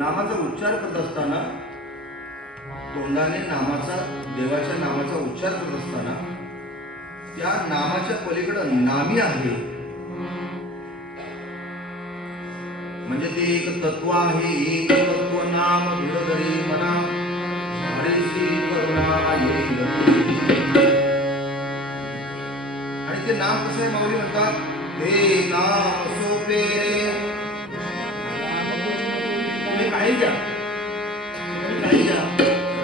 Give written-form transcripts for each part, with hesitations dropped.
नामाचा उच्चार करत असताना, तोंडाने नामाचा, देवाच्या नामाचा उच्चार करत असताना त्या नामाच्या पलीकडे नामी आहे, म्हणजे ते एक तत्व आहे. एक तत्व नाम भिडधरी मना हरीशी करुणा येईल. आणि ते नाम कसं आहे, माऊली म्हणतात हे नाम सोपे तुम्ही काही घ्या, काही घ्या.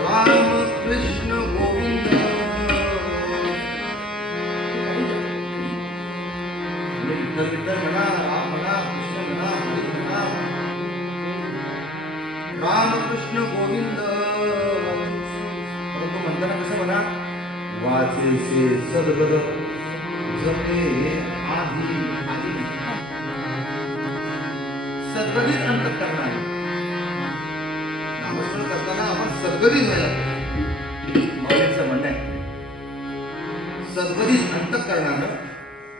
राम कृष्ण गोविंद, विठ्ठल विठ्ठल म्हणा, राम म्हणा, कृष्ण म्हणा, हरी म्हणा. राम कृष्ण गोविंद. परंतु म्हणताना कसं म्हणा, वाचेसे सद्गद जपे आधी आधी. सद्गदित अंतःकरण आहे. नामस्मरण करताना आपण सद्गदित व्हायला, माऊलींचं म्हणणं आहे. सद्गदित अंतःकरणानं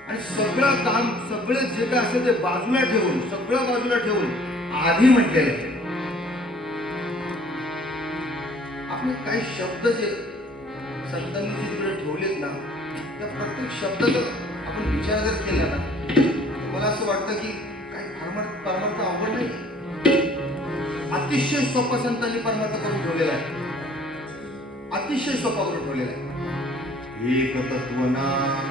आणि सगळं काम, सगळं जे काय असेल ते बाजूला ठेवून, सगळं बाजूला ठेवून आधी म्हटलेलं आहे. आपले काही शब्द जे संतांनी तिकडे ठेवलेत ना, त्या प्रत्येक शब्दाचा आपण विचार जर केला ना, मला असं वाटतं की काही परमार्थ अवघड नाही. अतिशय सोपा संतांनी परमार्थ करून ठेवलेला आहे. अतिशय सोपा करून ठेवलेला आहे. एक तत्व नाम,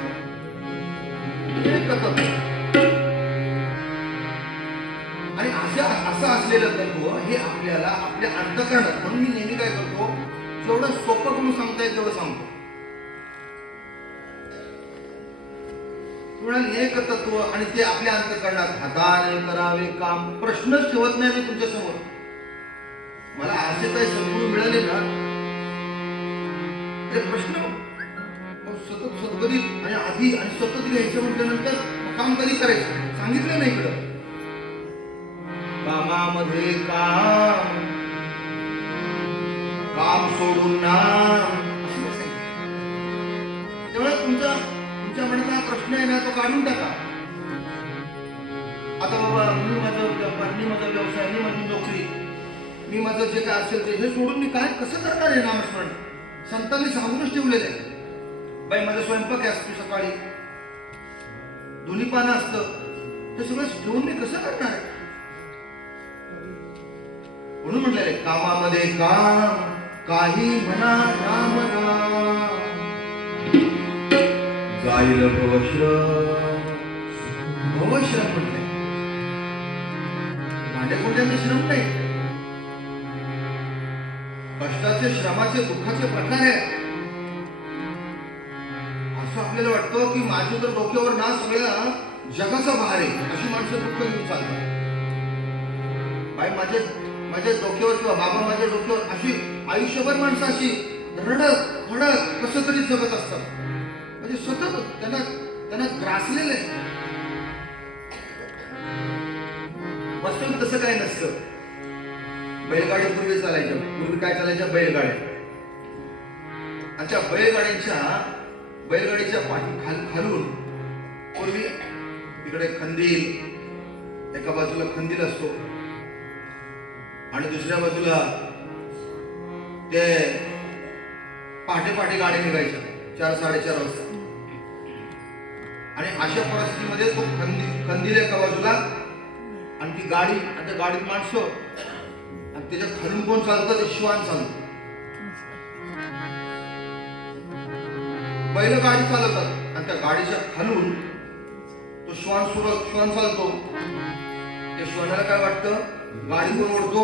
एक तत्व. आणि असं असलेलं तत्व हे आपल्याला आपल्या अंतःकरणात, म्हणून मी नेहमी काय करतो, जेवढं सोपं करून सांगता येईल तेवढं सांगतो. एक तत्व आणि ते आपल्या अंतःकरणात हाताने करावे काम. प्रश्नच ठेवत नाही मी तुमच्या समोर. मला असे काही सद्गुरू मिळाले ना, ते प्रश्न सतत सद्गदित आणि आधी आणि सतत घ्यायचं म्हटल्यानंतर काम कधी करायचं सांगितलं नाही. इकडं कामामध्ये काम, काम सोडून नाम, त्यामुळे तुमच्या मनात हा प्रश्न आहे ना, तो काढून टाका. आता बाबा मी माझा व्यापार, मी माझा व्यवसाय, मी माझी नोकरी, मी माझं जे काय असेल ते, हे सोडून मी काय कसं करणार आहे नामस्मरण? संतांनी सांगूनच ठेवलेलं आहे. बाई माझा स्वयंपाक असतो, सकाळी दोन्ही पानं असतं, ते सगळं ठेवून मी कसं करणार आहे? म्हणून म्हटलेलं आहे कामामध्ये काम, काही म्हणा राम नाम. जाईल भवश्रम, भवश्रम म्हटलंय, भांडे कोणत्याचे श्रम नाही. कष्टाचे, श्रमाचे, दुःखाचे प्रकार आहे. असं आपल्याला वाटतं की माझ्या तर डोक्यावर ना सगळ्या जगाचा भार आहे, अशी माणसं दुःख घेऊन चालतात. बाई माझ्या डोक्यावर किंवा बाबा माझ्या डोक्यावर, अशी आयुष्यभर माणसं अशी रडत रडत कसं तरी जगत असतात. म्हणजे सतत त्यांना ग्रासलेलं आहे. वास्तविक तसं काय नसतं. बैलगाडी पूर्वी चालायच्या, पूर्वी काय चालायच्या, बैलगाड्या. आणि त्या बैलगाडीच्या खालून पूर्वी इकडे खंदील, एका बाजूला खंदील असतो आणि दुसऱ्या बाजूला ते पहाटे गाडी निघायच्या 4-4:30 वाजता. आणि अशा परिस्थितीमध्ये तो खंदील एका बाजूला आणि ती गाडी, आणि त्या गाडीत माणसं, आणि त्याच्या खालून कोण चालतं, ते श्वान चालतं. बैल गाडी चालवतात आणि त्या गाडीच्या खालून तो श्वान चालतो. त्या श्वानाला काय वाटतं, गाडी कोण ओढतो?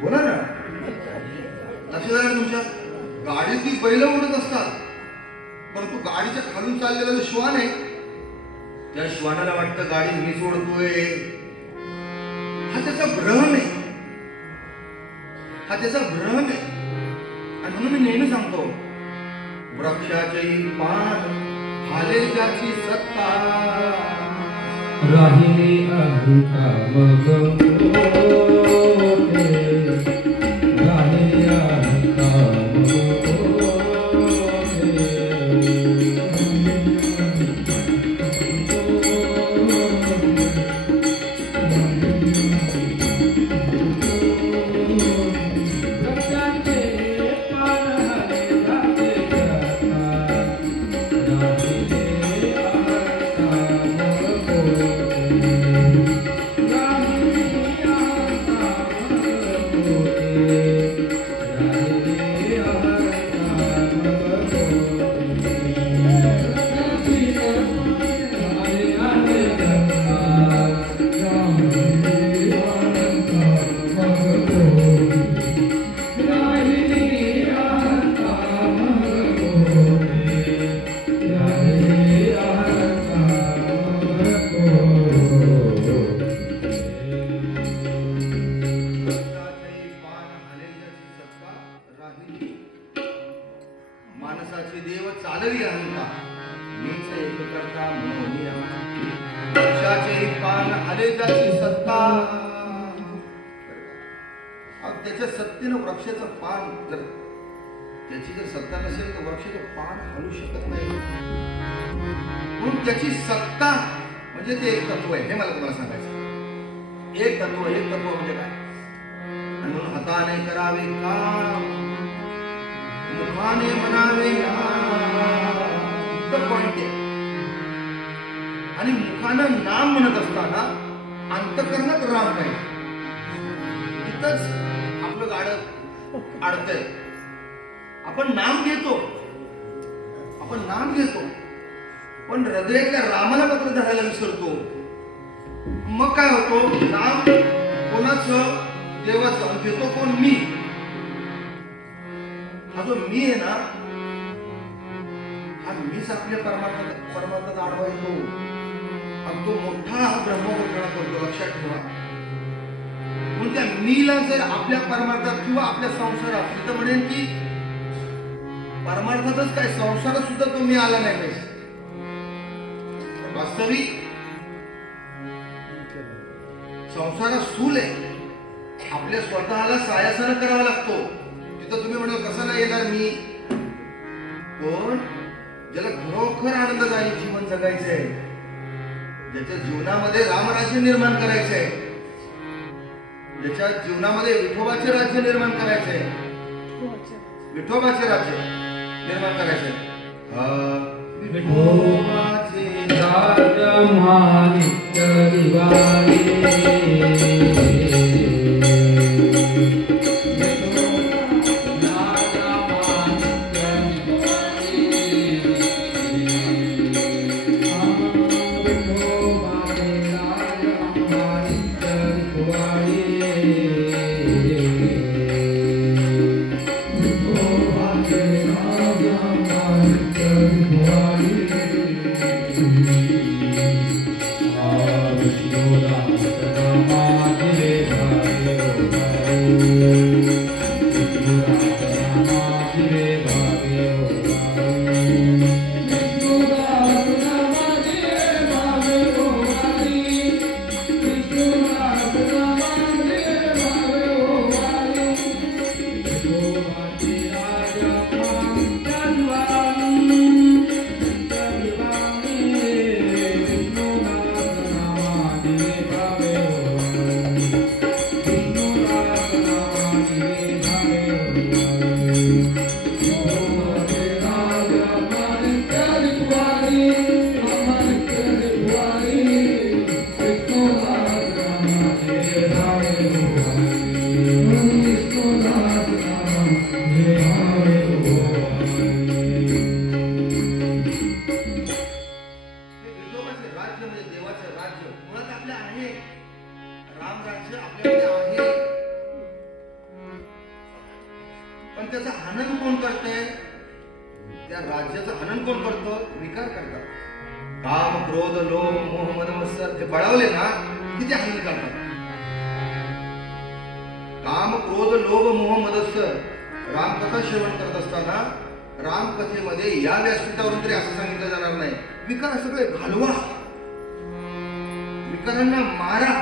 बोला ना, लक्षात आलं तुमच्या? गाडी ती बैल ओढत असतात, परंतु गाडीच्या खालून चाललेला जो श्वान आहे, त्या श्वानाला वाटतं गाडी मीच ओढतोय. हा त्याचा भ्रम आहे, हा त्याचा भ्रम आहे. आणि म्हणून मी नेहमी सांगतो, वृक्षाचे पान हाले ज्याची सत्ता, राहिली अहंता मग मोठे, राहिली अहंता मग मोठे. ज्याची सत्ता. त्याच्या सत्तेनं वृक्षाचं पान, जर त्याची जर सत्ता नसेल तर वृक्षाचं पान हलू शकत नाही. म्हणून त्याची सत्ता म्हणजे ते एक तत्व आहे. हे मला तुम्हाला सांगायचं. एक तत्व म्हणजे काय? म्हणून हाताने करावे काम, मुखाने म्हणावे पॉइंट आहे. आणि मुखानं नाम म्हणत असताना अंतकरणात राम नाही. तिथंच आपलं गाडं अडतंय. आपण नाम घेतो, पण हृदयातल्या रामाला मात्र धरायला विसरतो. मग काय होतो? नाम कोणाचं? देवाचं. घेतो कोण? मी. हा जो मी आहे ना, हा मीच आपल्या परमार्थात आडवा येतो. आणि तो मोठा ब्रह्मघोषणा करतो. लक्षात ठेवा. म्हणून त्या मीला जर आपल्या परमार्थात किंवा आपल्या संसारात, तिथं म्हणेन की परमार्थातच काय, संसारात सुद्धा तो मी आला नाही पाहिजे. वास्तविक संसारात स्थूल आहे. आपल्या स्वतःला सायासानं करावा लागतो. तिथं तुम्ही म्हणाल कसं नाही येणार मी? पण ज्याला खरोखर आनंददायी जीवन जगायचंय, ज्याच्या जीवनामध्ये रामराज्य निर्माण करायचंय, ज्याच्या जीवनामध्ये विठोबाचे राज्य निर्माण करायचंय, विठोबाचे राज्य निर्माण करायचंय. विठोबाचे राज्य महानित्य दिवाळी. विकारांना मारा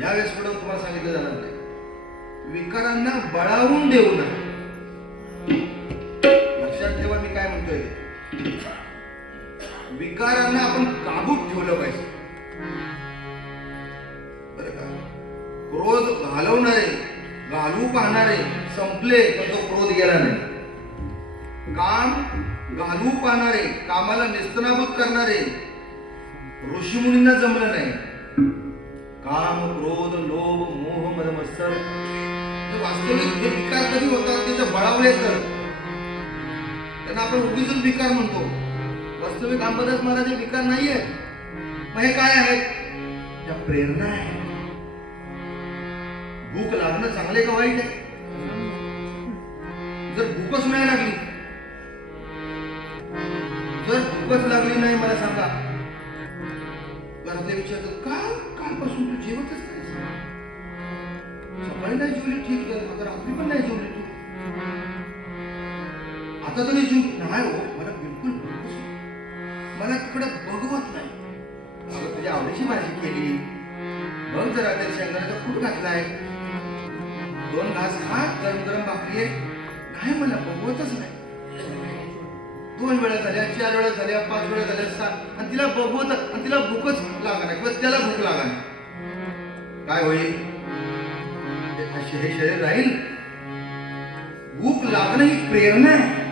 या व्यासपीठावर तुम्हाला सांगितलं जाणार नाही. विकारांना बळावून देऊ नये. लक्षात ठेवा मी काय म्हणतोय. विकारांना आपण काबूत ठेवलं पाहिजे. बरं का? क्रोध घालवणारे, घालवू पाहणारे संपले तर तो क्रोध गेला नाही. काम घालवू पाहणारे, कामाला निस्तनाबूत करणारे ऋषीमुनींना जमलं नाही. काम, क्रोध, लोभ, मोह, मद, मत्सर वास्तविक हे विकार कधी होतात? त्याचं बळावले तर त्यांना आपण उगीच विकार म्हणतो. वास्तविक अंबादास महाराज विकार नाहीये. मग हे काय आहेत? त्या प्रेरणा आहे. भूक लागणं चांगले का वाईट आहे? जर भूकच नाही लागली, जर भूकच लागली नाही, मला सांगा, घरातले विचारतात का कालपासून तू जेवतच नाही? सकाळी नाही जेवली ठीक आहे, आता रात्री पण नाही जेवली तू, आता तरी जीव नाही हो, मला बिलकुल भूकच नाही, मला तिकडे बघवत नाही. तुझ्या आवडीची भाजी केली, बघ जरा त्या शेंगदाण्याचा कूट घातलाय, 2 घास खा, गरम गरम भाकरी आहे. नाही मला बघवतच नाही. 2 वेळा झाल्या, 4 वेळा झाल्या, 5 वेळा झाल्या, 7, आणि तिला बघवत, आणि तिला भूकच लागणार किंवा त्याला भूक लागणार. काय होईल? हे शरीर राहील. भूक लागणं ही प्रेरणा आहे.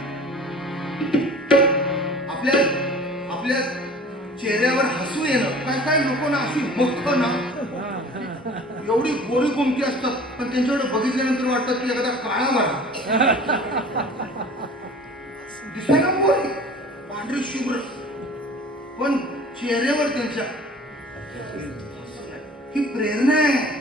आपल्या आपल्या चेहऱ्यावर हसू येणं. काय काय लोक ना अशी मख्ख ना, एवढी गोरी गुमटी असतात, पण त्यांच्याकडे बघितल्यानंतर वाटतं की एखादा काळा मारा दिसायला गोरी, पांढरी शुभ्र, पण चेहऱ्यावर त्यांच्या ही प्रेरणा आहे.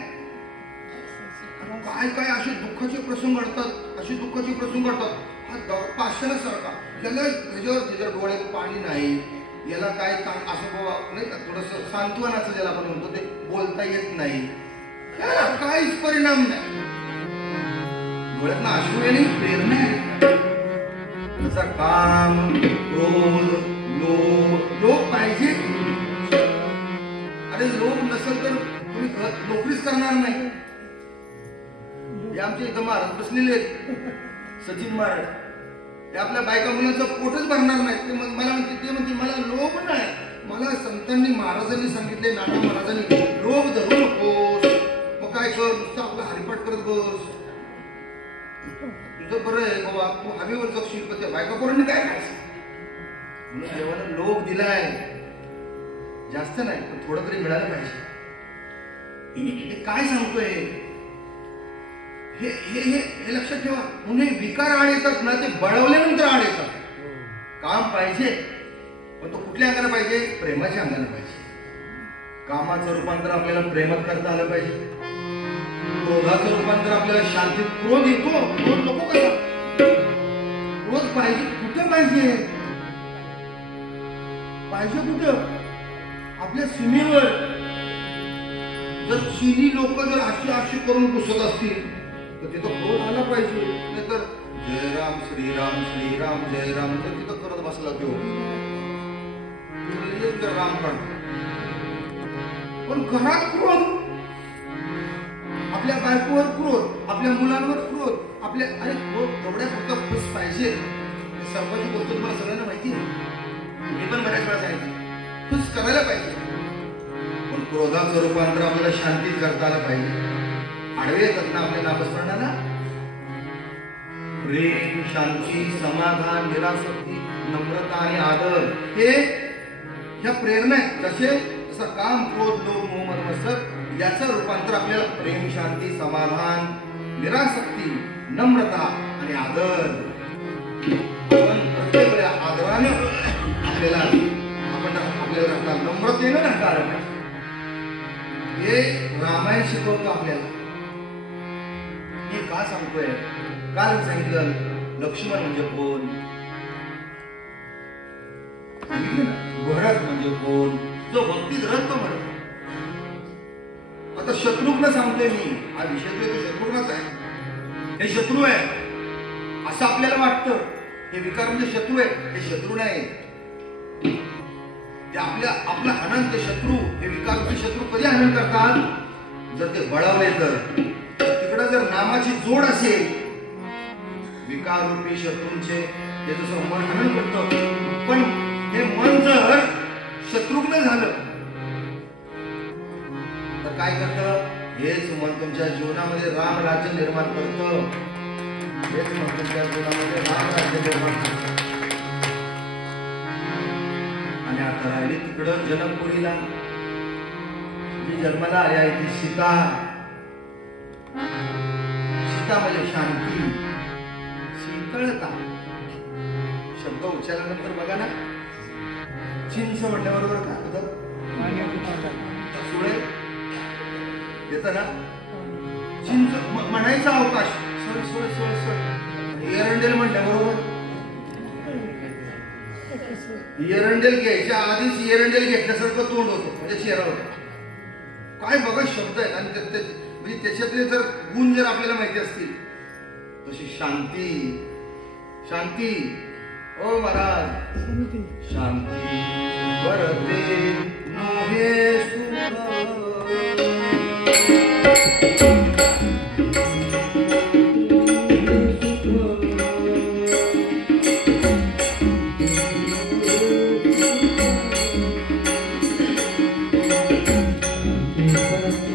काय काय असे दुःखाचे प्रसंग घडतात, असे दुःखाचे प्रसंग घडतात. हा पाषाणासारखा, त्याच्यावर डोळ्यात पाणी नाही, याला काय असं नाही का, थोडस सांत्वनाचं ज्याला आपण म्हणतो, ते बोलता येत नाही, काहीच परिणाम नाही. डोळ्यातनं अश्रू येणे प्रेरणा आहे. तसा काम, क्रोध, लोभ पाहिजे. अरे लोभ नसेल तर तुम्ही नोकरीच करणार नाही. हे आमच्या इथं महाराज बसलेले आहेत, सचिन महाराज. हे आपल्या बायका मुलांचं पोटच भरणार नाही. ते मला म्हणते मला लोभ नाही. मला संतांनी, महाराजांनी सांगितले, नाना महाराजांनी, लोभ धरू नकोस. मग काय कर, नुसतं आपला हरिपाठ करत बस. तुझं बरं आहे बाबा, तू हवेवर जगशील, पण त्या बायका पोरांनी काय करायचं? म्हणून देवानं लोभ दिलाय, जास्त नाही पण थोडं तरी मिळालं पाहिजे. हे काय सांगतोय, हे हे हे लक्षात ठेवा. म्हणून हे विकार आड येतात ना, ते बळवल्यानंतर आड येतात. काम पाहिजे, पण तो कुठल्या अंगाने पाहिजे? प्रेमाच्या अंगाने पाहिजे. कामाचं रूपांतर आपल्याला प्रेमात करता आलं पाहिजे. क्रोधाचं रूपांतर आपल्याला शांतीत. क्रोध येतो, क्रोध नको कसा, क्रोध पाहिजे कुठं पाहिजे? पाहिजे कुठं? आपल्या सीमेवर. जर चीनी लोक जर अशी करून घुसत असतील तर तिथं क्रोध आला पाहिजे. नाहीतर जय राम श्रीराम श्रीराम जय राम तर तिथं करत बसला तो राम पण. पण घरात क्रोध, आपल्या बायकोवर क्रोध, आपल्या मुलांवर क्रोध, आपल्या अरे क्रोध एवढ्या फक्त खुश पाहिजे. सर्वांची गोष्ट तुम्हाला सगळ्यांना माहिती आहे, मी पण बऱ्याच वेळा सांगितली, खुश करायला पाहिजे. पण क्रोधाचं रूपांतर आपल्याला शांतीत करता आलं पाहिजे. आडवे येतात ना आपल्या नामस्मरणाला, प्रेम, शांती, समाधान, निरासक्ती, नम्रता आणि आदर, हे ह्या प्रेरणा आहेत. जसं काम, क्रोध, लोभ, मोह, मद, मत्सर याचं रूपांतर आपल्याला प्रेम, शांती, समाधान, निरासक्ती, नम्रता आणि आदर. आपण प्रत्येक वेळा आदरानं आपल्याला नम्रतेनं नकारलं पाहिजे. हे रामायण शिकवतो आपल्याला. हे का सांगतोय? काल सांगितलं लक्ष्मण म्हणजे कोण, भरत म्हणजे कोण, जो भक्तीत रक्त म्हणतो. आता शत्रुघ्न सांगतोय मी, हा विषय तो शत्रुघ्नच आहे. हे शत्रू आहे असं आपल्याला वाटतं. हे विकार म्हणजे शत्रू आहे, हे शत्रू नाही. ते आपला हनन, ते शत्रू, हे विकार म्हणजे शत्रू कधी हनन करतात? जर ते बळावले तर. तिकडं जर नामाची जोड असेल, विकार रूपी शत्रूंचे त्याचं मन हनन करतं. पण हे मन जर शत्रुघ्न झालं तर काय करतं? हेच मन तुमच्या जीवनामध्ये राम राज्य निर्माण करतं. हेच मन तुमच्या जीवनामध्ये राम राज्य निर्माण करतं. आणि आता राहिली तिकडं जनकपुरीला, जी जन्माला आली आहे ती सीता. सीता म्हणजे शांती, शीतळता. शब्द उच्चारल्यानंतर बघा ना, चिंच म्हणल्याबरोबर काय होतं? सुळे येत ना, चिंच म्हणायचा अवकाश, सळ सळ सळ सळ. एरंडेल म्हणल्याबरोबर, एरंडेल घ्यायच्या आधीच एरंडेल घेतल्यासारखं तोंड होतं, म्हणजे चेहरा होता. काय बघा शब्द आहेत. आणि म्हणजे त्याच्यातले जर गुण जर आपल्याला माहिती असतील, तशी शांती. शांती ओ महाराज, शांती वरते नोहे सुख. Oh